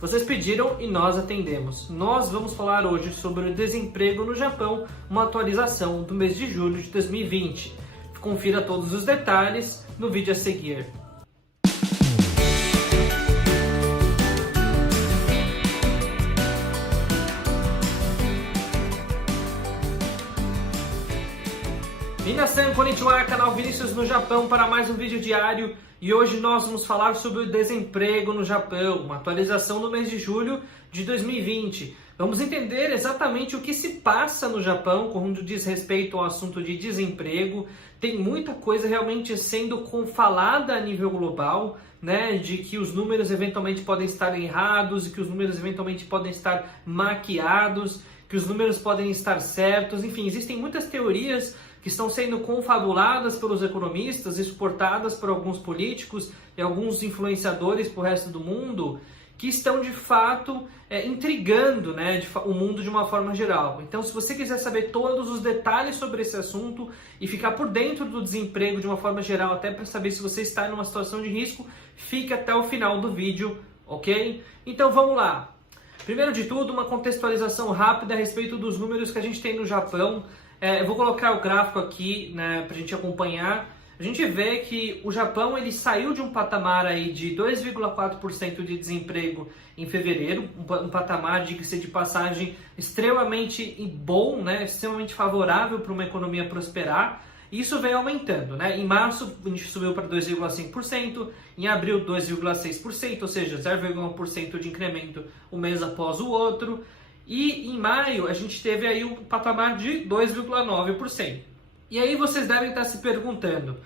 Vocês pediram e nós atendemos. Nós vamos falar hoje sobre o desemprego no Japão, uma atualização do mês de julho de 2020. Confira todos os detalhes no vídeo a seguir. Minasan, konnichiwa, canal Vinícius no Japão para mais um vídeo diário. E hoje nós vamos falar sobre o desemprego no Japão, uma atualização do mês de julho de 2020. Vamos entender exatamente o que se passa no Japão quando diz respeito ao assunto de desemprego. Tem muita coisa realmente sendo falada a nível global, né, de que os números eventualmente podem estar errados e que os números eventualmente podem estar maquiados, que os números podem estar certos. Enfim, existem muitas teorias que estão sendo confabuladas pelos economistas e suportadas por alguns políticos e alguns influenciadores para o resto do mundo, que estão de fato intrigando, né, o mundo de uma forma geral. Então, se você quiser saber todos os detalhes sobre esse assunto e ficar por dentro do desemprego de uma forma geral, até para saber se você está em uma situação de risco, fique até o final do vídeo, ok? Então vamos lá. Primeiro de tudo, uma contextualização rápida a respeito dos números que a gente tem no Japão. Eu vou colocar o gráfico aqui, né, para a gente acompanhar. A gente vê que o Japão ele saiu de um patamar aí de 2,4% de desemprego em fevereiro, um patamar, diga-se de passagem, extremamente bom, né, extremamente favorável para uma economia prosperar. E isso vem aumentando, né? Em março a gente subiu para 2,5%, em abril 2,6%, ou seja, 0,1% de incremento um mês após o outro. E em maio a gente teve aí um patamar de 2,9%. E aí vocês devem estar se perguntando,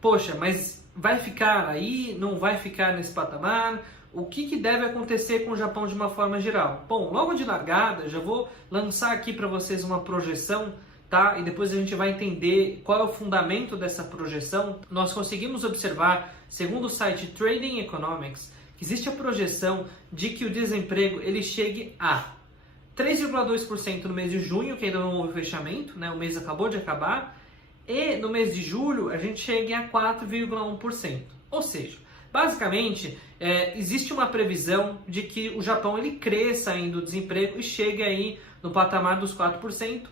poxa, mas vai ficar aí, não vai ficar nesse patamar? O que deve acontecer com o Japão de uma forma geral? Bom, logo de largada, já vou lançar aqui para vocês uma projeção, tá? E depois a gente vai entender qual é o fundamento dessa projeção. Nós conseguimos observar, segundo o site Trading Economics, que existe a projeção de que o desemprego ele chegue a 3,2% no mês de junho, que ainda não houve fechamento, né? O mês acabou de acabar, e no mês de julho a gente chega a 4,1%. Ou seja, basicamente, existe uma previsão de que o Japão ele cresça ainda o desemprego e chegue aí no patamar dos 4%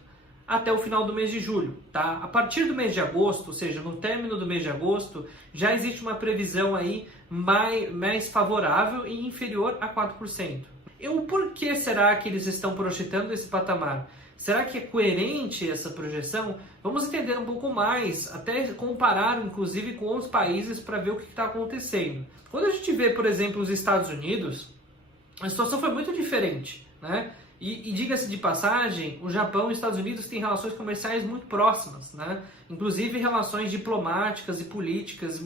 até o final do mês de julho. Tá? A partir do mês de agosto, ou seja, no término do mês de agosto, já existe uma previsão aí mais favorável e inferior a 4%. E o porquê será que eles estão projetando esse patamar? Será que é coerente essa projeção? Vamos entender um pouco mais, até comparar inclusive com outros países para ver o que está acontecendo. Quando a gente vê, por exemplo, os Estados Unidos, a situação foi muito diferente, né? E diga-se de passagem, o Japão e os Estados Unidos têm relações comerciais muito próximas, né? Inclusive relações diplomáticas e políticas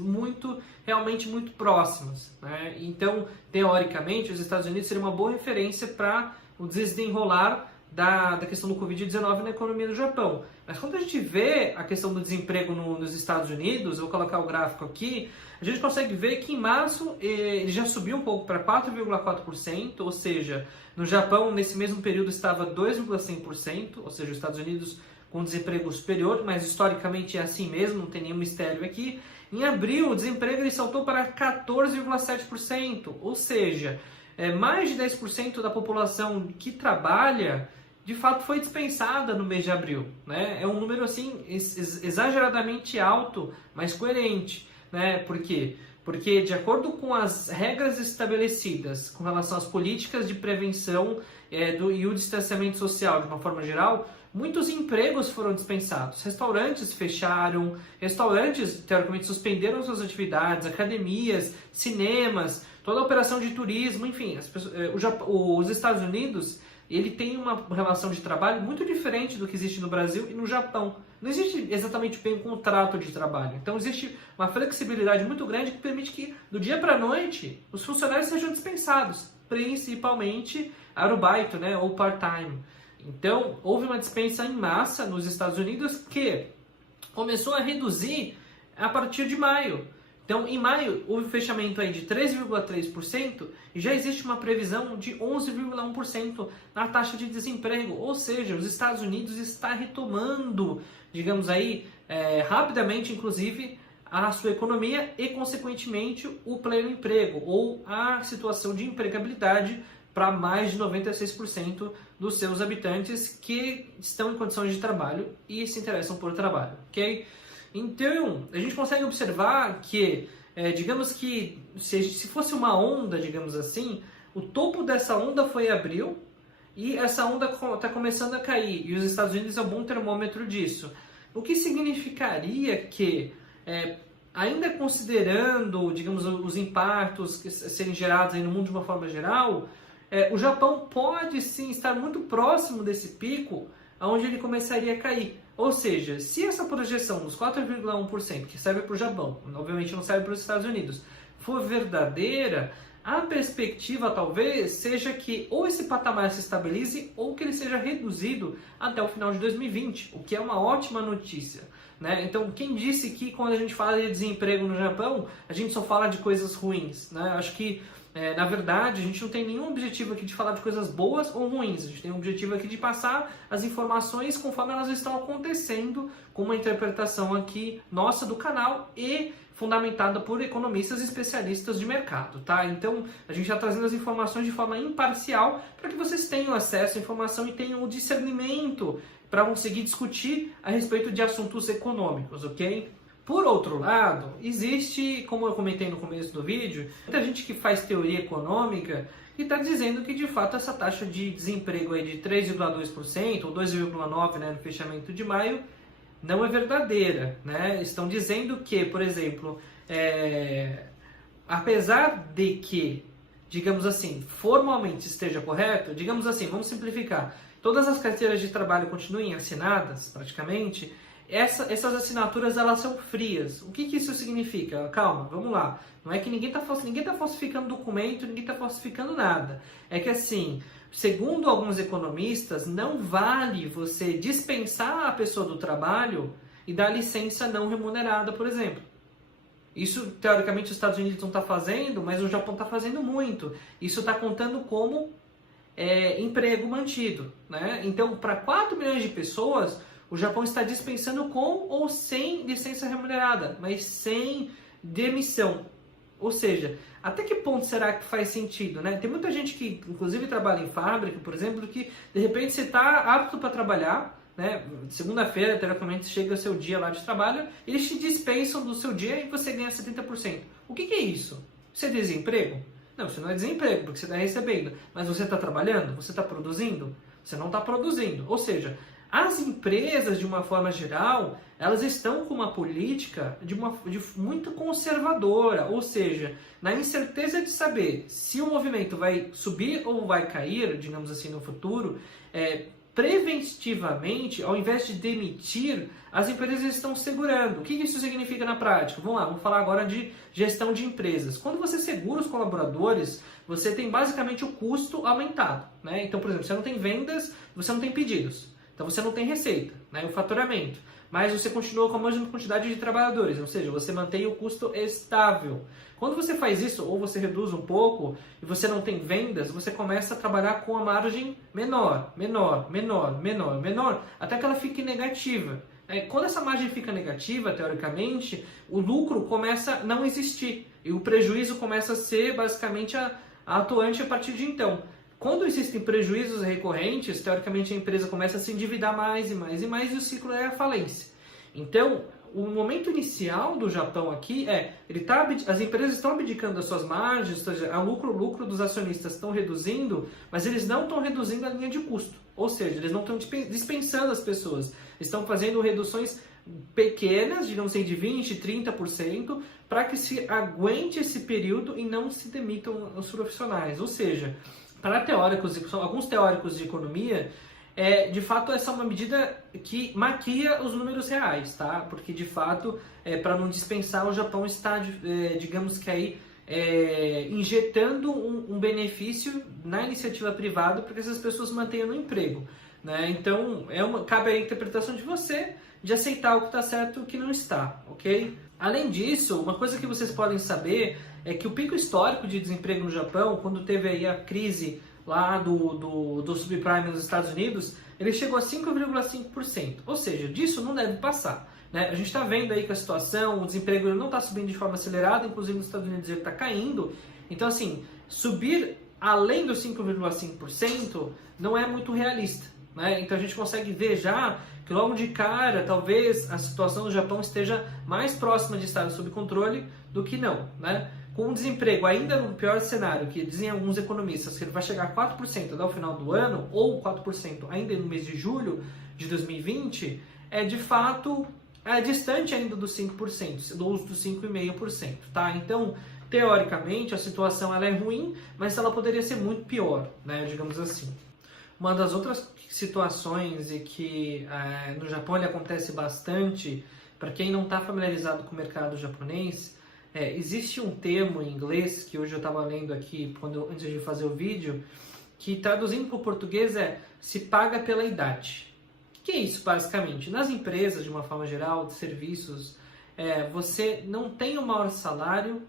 realmente muito próximas, né? Então, teoricamente, os Estados Unidos seriam uma boa referência para o desenrolar da questão do Covid-19 na economia do Japão. Mas quando a gente vê a questão do desemprego nos Estados Unidos, eu vou colocar o gráfico aqui, a gente consegue ver que em março ele já subiu um pouco para 4,4%, ou seja, no Japão nesse mesmo período estava 2,5%, ou seja, os Estados Unidos com desemprego superior, mas historicamente é assim mesmo, não tem nenhum mistério aqui. Em abril o desemprego ele saltou para 14,7%, ou seja, mais de 10% da população que trabalha de fato foi dispensada no mês de abril, né? É um número assim exageradamente alto, mas coerente, né? Por quê? Porque de acordo com as regras estabelecidas com relação às políticas de prevenção e o distanciamento social de uma forma geral, muitos empregos foram dispensados. Restaurantes fecharam, restaurantes teoricamente suspenderam suas atividades, academias, cinemas, toda a operação de turismo, enfim, os Estados Unidos ele tem uma relação de trabalho muito diferente do que existe no Brasil e no Japão. Não existe exatamente bem um contrato de trabalho. Então existe uma flexibilidade muito grande que permite que, do dia para a noite, os funcionários sejam dispensados, principalmente arubaito, né, ou part-time. Então houve uma dispensa em massa nos Estados Unidos que começou a reduzir a partir de maio. Então, em maio, houve um fechamento aí de 3,3% e já existe uma previsão de 11,1% na taxa de desemprego. Ou seja, os Estados Unidos está retomando, digamos aí, rapidamente, inclusive, a sua economia e, consequentemente, o pleno emprego ou a situação de empregabilidade para mais de 96% dos seus habitantes que estão em condições de trabalho e se interessam por trabalho, ok? Então, a gente consegue observar que, digamos que se fosse uma onda, digamos assim, o topo dessa onda foi abril e essa onda está começando a cair, e os Estados Unidos é um bom termômetro disso. O que significaria que, ainda considerando, digamos, os impactos que serem gerados aí no mundo de uma forma geral, o Japão pode sim estar muito próximo desse pico, onde ele começaria a cair. Ou seja, se essa projeção dos 4,1%, que serve para o Japão, obviamente não serve para os Estados Unidos, for verdadeira, a perspectiva talvez seja que ou esse patamar se estabilize ou que ele seja reduzido até o final de 2020, o que é uma ótima notícia, né? Então, quem disse que quando a gente fala de desemprego no Japão, a gente só fala de coisas ruins, né? Acho que, na verdade, a gente não tem nenhum objetivo aqui de falar de coisas boas ou ruins. A gente tem um objetivo aqui de passar as informações conforme elas estão acontecendo, com uma interpretação aqui nossa do canal e fundamentada por economistas e especialistas de mercado, tá? Então, a gente está trazendo as informações de forma imparcial para que vocês tenham acesso à informação e tenham o discernimento para conseguir discutir a respeito de assuntos econômicos, ok? Por outro lado, existe, como eu comentei no começo do vídeo, muita gente que faz teoria econômica e está dizendo que, de fato, essa taxa de desemprego aí de 3,2% ou 2,9%, né, no fechamento de maio, não é verdadeira, né? Estão dizendo que, por exemplo, apesar de que, digamos assim, formalmente esteja correto, digamos assim, vamos simplificar, todas as carteiras de trabalho continuem assinadas, praticamente, essas assinaturas elas são frias. O que isso significa? Calma, vamos lá. Não é que ninguém está falsificando documento, ninguém está falsificando nada. É que assim, segundo alguns economistas, não vale você dispensar a pessoa do trabalho e dar licença não remunerada, por exemplo. Isso, teoricamente, os Estados Unidos não está fazendo, mas o Japão está fazendo muito. Isso está contando como emprego mantido, né? Então, para 4 milhões de pessoas, o Japão está dispensando com ou sem licença remunerada, mas sem demissão. Ou seja, até que ponto será que faz sentido, né? Tem muita gente que, inclusive, trabalha em fábrica, por exemplo, que de repente você está apto para trabalhar, né? Segunda-feira, teoricamente, chega o seu dia lá de trabalho, eles te dispensam do seu dia e você ganha 70%. O que é isso? Isso é desemprego? Não, isso não é desemprego, porque você está recebendo. Mas você está trabalhando? Você está produzindo? Você não está produzindo. Ou seja, as empresas, de uma forma geral, elas estão com uma política de muito conservadora, ou seja, na incerteza de saber se o movimento vai subir ou vai cair, digamos assim, no futuro, preventivamente, ao invés de demitir, as empresas estão segurando. O que isso significa na prática? Vamos lá, vamos falar agora de gestão de empresas. Quando você segura os colaboradores, você tem basicamente o custo aumentado, né? Então, por exemplo, você não tem vendas, você não tem pedidos. Então você não tem receita, né, o faturamento, mas você continua com a mesma quantidade de trabalhadores, ou seja, você mantém o custo estável. Quando você faz isso, ou você reduz um pouco, e você não tem vendas, você começa a trabalhar com a margem menor, até que ela fique negativa. Quando essa margem fica negativa, teoricamente, o lucro começa a não existir, e o prejuízo começa a ser basicamente a atuante a partir de então. Quando existem prejuízos recorrentes, teoricamente a empresa começa a se endividar mais e mais e mais e o ciclo é a falência. Então, o momento inicial do Japão aqui as empresas estão abdicando das suas margens, ou seja, o lucro dos acionistas estão reduzindo, mas eles não estão reduzindo a linha de custo. Ou seja, eles não estão dispensando as pessoas. Estão fazendo reduções pequenas, digamos assim, de 20%, 30%, para que se aguente esse período e não se demitam os profissionais. Ou seja, para alguns teóricos de economia, de fato essa é uma medida que maquia os números reais, tá? Porque de fato, para não dispensar, o Japão está, digamos que aí, injetando um benefício na iniciativa privada para que essas pessoas mantenham no emprego, né? Então, cabe a interpretação de você de aceitar o que está certo e o que não está, ok? Além disso, uma coisa que vocês podem saber é que o pico histórico de desemprego no Japão, quando teve aí a crise lá do subprime nos Estados Unidos, ele chegou a 5,5%. Ou seja, disso não deve passar, né? A gente está vendo aí que a situação, o desemprego não está subindo de forma acelerada, inclusive nos Estados Unidos ele está caindo. Então, assim, subir além dos 5,5%, não é muito realista, né? Então a gente consegue ver já que logo de cara, talvez a situação do Japão esteja mais próxima de estar sob controle do que não, né? Com o desemprego ainda no pior cenário, que dizem alguns economistas que ele vai chegar a 4% até o final do ano, ou 4% ainda no mês de julho de 2020, é de fato distante ainda dos 5%, dos 5,5%, tá? Então, teoricamente, a situação ela é ruim, mas ela poderia ser muito pior, né? Digamos assim. Uma das outras situações e que no Japão ele acontece bastante, para quem não está familiarizado com o mercado japonês, existe um termo em inglês que hoje eu estava lendo aqui antes de fazer o vídeo, que traduzindo para o português se paga pela idade. O que é isso basicamente? Nas empresas, de uma forma geral, de serviços, você não tem o maior salário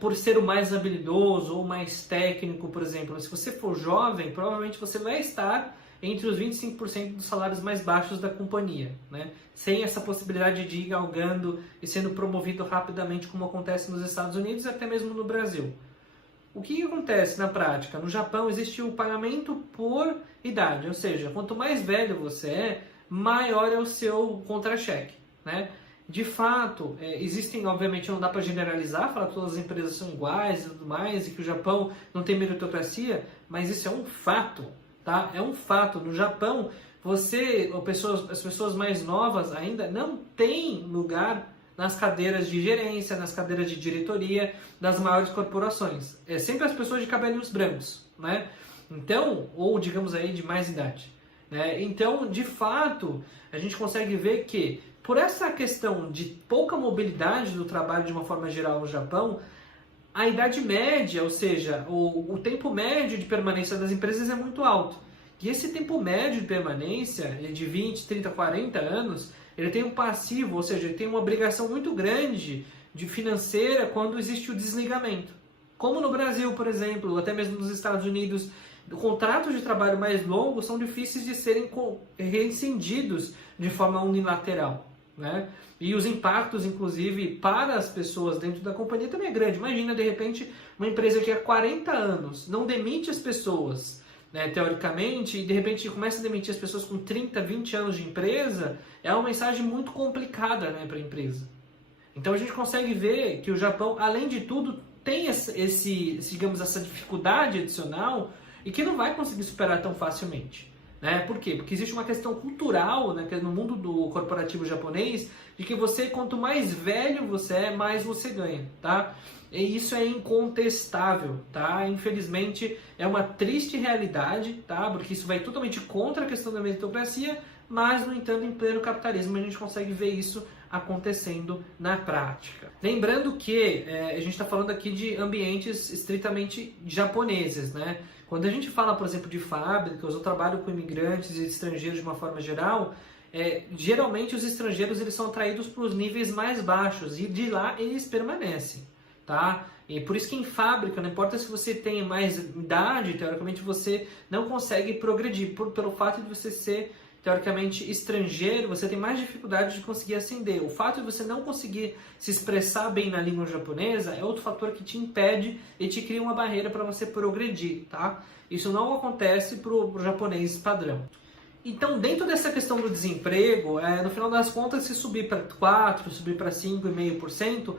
por ser o mais habilidoso ou mais técnico, por exemplo. Se você for jovem, provavelmente você vai estar entre os 25% dos salários mais baixos da companhia, né? Sem essa possibilidade de ir galgando e sendo promovido rapidamente, como acontece nos Estados Unidos e até mesmo no Brasil. O que acontece na prática? No Japão existe o pagamento por idade, ou seja, quanto mais velho você é, maior é o seu contra-cheque, né? De fato, existem, obviamente não dá para generalizar, falar que todas as empresas são iguais e tudo mais, e que o Japão não tem meritocracia, mas isso é um fato, tá? É um fato. No Japão, as pessoas mais novas ainda não têm lugar nas cadeiras de gerência, nas cadeiras de diretoria das maiores corporações. É sempre as pessoas de cabelinhos brancos, né? Então, ou digamos aí de mais idade, né? Então, de fato, a gente consegue ver que por essa questão de pouca mobilidade do trabalho de uma forma geral no Japão, a idade média, ou seja, o tempo médio de permanência das empresas é muito alto. E esse tempo médio de permanência, de 20, 30, 40 anos, ele tem um passivo, ou seja, ele tem uma obrigação muito grande de financeira quando existe o desligamento. Como no Brasil, por exemplo, ou até mesmo nos Estados Unidos, contratos de trabalho mais longos são difíceis de serem rescindidos de forma unilateral, né? E os impactos, inclusive, para as pessoas dentro da companhia também é grande. Imagina, de repente, uma empresa que há 40 anos não demite as pessoas, né, teoricamente, e de repente começa a demitir as pessoas com 30, 20 anos de empresa, é uma mensagem muito complicada, né, para a empresa. Então a gente consegue ver que o Japão, além de tudo, tem digamos, essa dificuldade adicional e que não vai conseguir superar tão facilmente. Né? Por quê? Porque existe uma questão cultural, né, que é no mundo do corporativo japonês, de que quanto mais velho você é, mais você ganha, tá? E isso é incontestável, tá? Infelizmente é uma triste realidade, tá? Porque isso vai totalmente contra a questão da meritocracia, mas, no entanto, em pleno capitalismo a gente consegue ver isso acontecendo na prática. Lembrando que a gente está falando aqui de ambientes estritamente japoneses, né? Quando a gente fala, por exemplo, de fábricas ou trabalho com imigrantes e estrangeiros de uma forma geral, geralmente os estrangeiros eles são atraídos para os níveis mais baixos e de lá eles permanecem, tá? E por isso que em fábrica, não importa se você tem mais idade, teoricamente você não consegue progredir, pelo fato de você ser teoricamente estrangeiro, você tem mais dificuldade de conseguir ascender. O fato de você não conseguir se expressar bem na língua japonesa é outro fator que te impede e te cria uma barreira para você progredir, tá? Isso não acontece para o japonês padrão. Então, dentro dessa questão do desemprego, no final das contas, se subir para 4%, subir para 5,5%,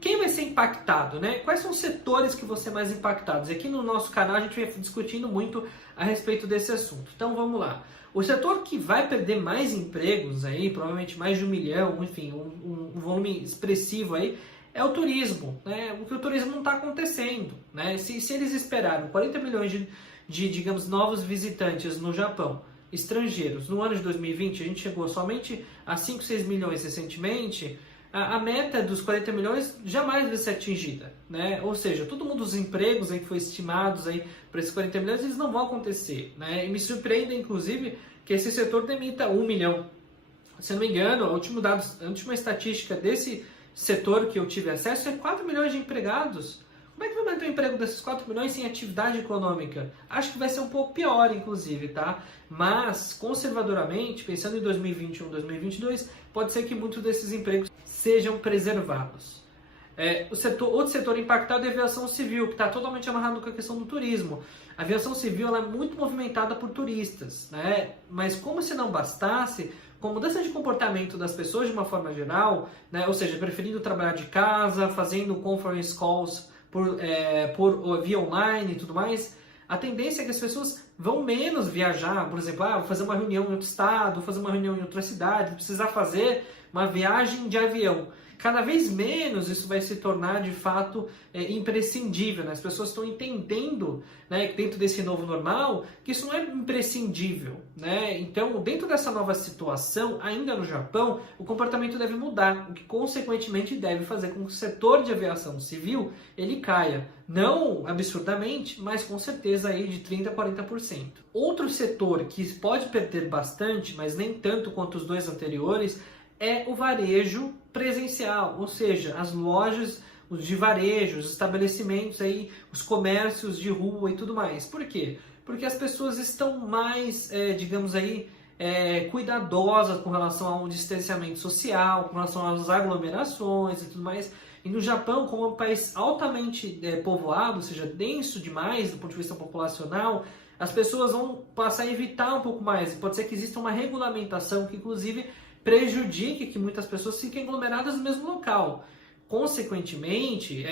quem vai ser impactado, né? Quais são os setores que vão ser mais impactados? Aqui no nosso canal a gente vem discutindo muito a respeito desse assunto. Então vamos lá. O setor que vai perder mais empregos, aí, provavelmente mais de 1 milhão, enfim, um volume expressivo aí, é o turismo, né? Porque o turismo não está acontecendo, né? Se eles esperaram 40 milhões de, digamos, novos visitantes no Japão, estrangeiros, no ano de 2020, a gente chegou somente a 5, 6 milhões recentemente, a meta dos 40 milhões jamais vai ser atingida, né? Ou seja, todo mundo dos empregos aí que foi estimados aí para esses 40 milhões, eles não vão acontecer, né? E me surpreende, inclusive, que esse setor demita 1 milhão. Se não me engano, a última estatística desse setor que eu tive acesso é 4 milhões de empregados. Como é que vai manter o emprego desses 4 milhões sem atividade econômica? Acho que vai ser um pouco pior, inclusive, tá? Mas, conservadoramente, pensando em 2021, 2022, pode ser que muitos desses empregos sejam preservados. Outro setor impactado é a aviação civil, que está totalmente amarrado com a questão do turismo. A aviação civil ela é muito movimentada por turistas, né? Mas como se não bastasse, com a mudança de comportamento das pessoas de uma forma geral, né? Ou seja, preferindo trabalhar de casa, fazendo conference calls via online e tudo mais, a tendência é que as pessoas vão menos viajar, por exemplo, vou fazer uma reunião em outro estado, vou fazer uma reunião em outra cidade, precisar fazer uma viagem de avião. Cada vez menos isso vai se tornar, de fato, imprescindível, né? As pessoas estão entendendo, né, dentro desse novo normal, que isso não é imprescindível, né? Então, dentro dessa nova situação, ainda no Japão, o comportamento deve mudar, o que, consequentemente, deve fazer com que o setor de aviação civil ele caia. Não absurdamente, mas com certeza aí de 30% a 40%. Outro setor que pode perder bastante, mas nem tanto quanto os dois anteriores, é o varejo presencial, ou seja, as lojas de varejo, os estabelecimentos aí, os comércios de rua e tudo mais. Por quê? Porque as pessoas estão mais, digamos aí, cuidadosas com relação ao distanciamento social, com relação às aglomerações e tudo mais. E no Japão, como é um país altamente povoado, ou seja, denso demais do ponto de vista populacional, as pessoas vão passar a evitar um pouco mais. Pode ser que exista uma regulamentação que, inclusive, prejudique que muitas pessoas fiquem aglomeradas no mesmo local. Consequentemente,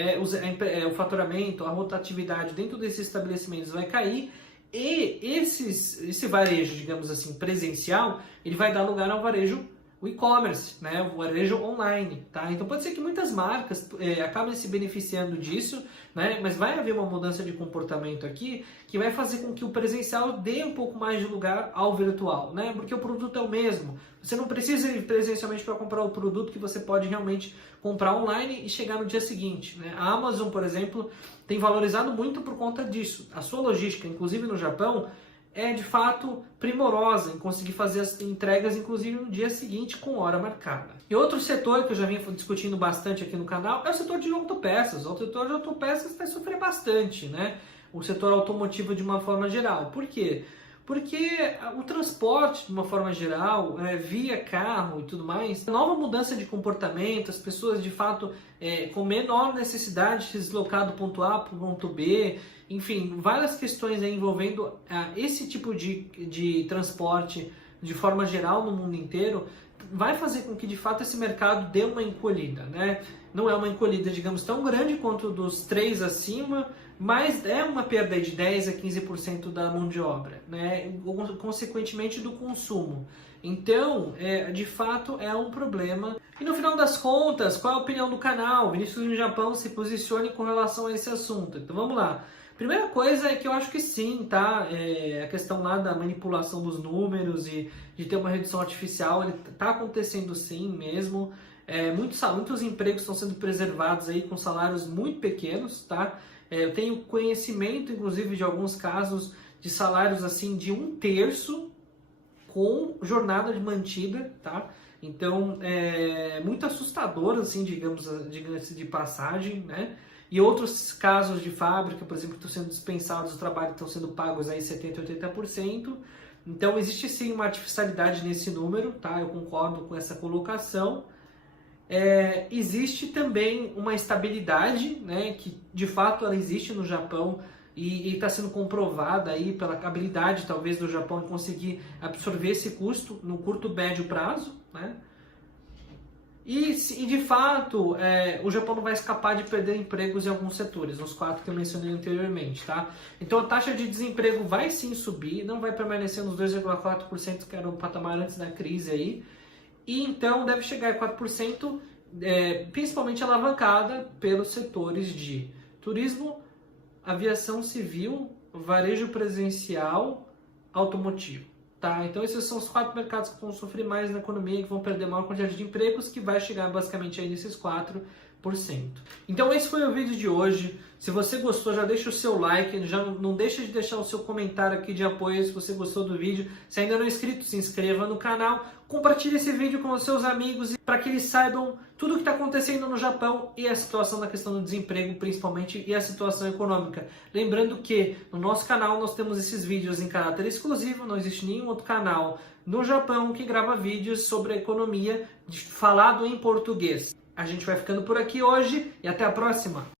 o faturamento, a rotatividade dentro desses estabelecimentos vai cair e esse varejo, digamos assim, presencial, ele vai dar lugar ao varejo, o e-commerce, né? O varejo online, tá? Então pode ser que muitas marcas acabem se beneficiando disso, né? Mas vai haver uma mudança de comportamento aqui que vai fazer com que o presencial dê um pouco mais de lugar ao virtual, né? Porque o produto é o mesmo. Você não precisa ir presencialmente para comprar o produto que você pode realmente comprar online e chegar no dia seguinte, né? A Amazon, por exemplo, tem valorizado muito por conta disso. A sua logística, inclusive no Japão, é de fato primorosa em conseguir fazer as entregas, inclusive no dia seguinte, com hora marcada. E outro setor que eu já vim discutindo bastante aqui no canal é o setor de autopeças. O setor de autopeças vai sofrer bastante, né? O setor automotivo de uma forma geral. Por quê? Porque o transporte, de uma forma geral, via carro e tudo mais, nova mudança de comportamento, as pessoas de fato com menor necessidade de se deslocar do ponto A para o ponto B, enfim, várias questões aí envolvendo esse tipo de transporte de forma geral no mundo inteiro, vai fazer com que de fato esse mercado dê uma encolhida, né? Não é uma encolhida, digamos, tão grande quanto dos 3 acima, mas é uma perda de 10 a 15% da mão de obra, né? Consequentemente do consumo. Então, de fato, é um problema. E no final das contas, qual é a opinião do canal? Vinícius no Japão se posicione com relação a esse assunto. Então vamos lá. Primeira coisa é que eu acho que sim, tá? A questão lá da manipulação dos números e de ter uma redução artificial, ele tá acontecendo sim mesmo. Muitos empregos estão sendo preservados aí com salários muito pequenos, tá? Eu tenho conhecimento, inclusive, de alguns casos de salários assim de 1/3 com jornada mantida, tá? Então, muito assustador, assim, digamos de passagem, né? E outros casos de fábrica, por exemplo, que estão sendo dispensados do trabalho, estão sendo pagos aí 70%, 80%. Então, existe sim uma artificialidade nesse número, tá? Eu concordo com essa colocação. Existe também uma estabilidade, né, que de fato ela existe no Japão e está sendo comprovada aí pela habilidade talvez do Japão em conseguir absorver esse custo no curto médio prazo, né? E de fato o Japão não vai escapar de perder empregos em alguns setores, nos 4 que eu mencionei anteriormente, tá? Então a taxa de desemprego vai sim subir, não vai permanecer nos 2,4% que era o patamar antes da crise aí. E então deve chegar a 4%, principalmente alavancada pelos setores de turismo, aviação civil, varejo presencial, automotivo. Tá? Então esses são os 4 mercados que vão sofrer mais na economia e que vão perder maior quantidade de empregos, que vai chegar basicamente aí nesses 4%. Então esse foi o vídeo de hoje. Se você gostou, já deixa o seu like, já não deixa de deixar o seu comentário aqui de apoio se você gostou do vídeo. Se ainda não é inscrito, se inscreva no canal, compartilhe esse vídeo com os seus amigos para que eles saibam tudo o que está acontecendo no Japão e a situação da questão do desemprego, principalmente, e a situação econômica. Lembrando que no nosso canal nós temos esses vídeos em caráter exclusivo, não existe nenhum outro canal no Japão que grava vídeos sobre a economia falado em português. A gente vai ficando por aqui hoje e até a próxima!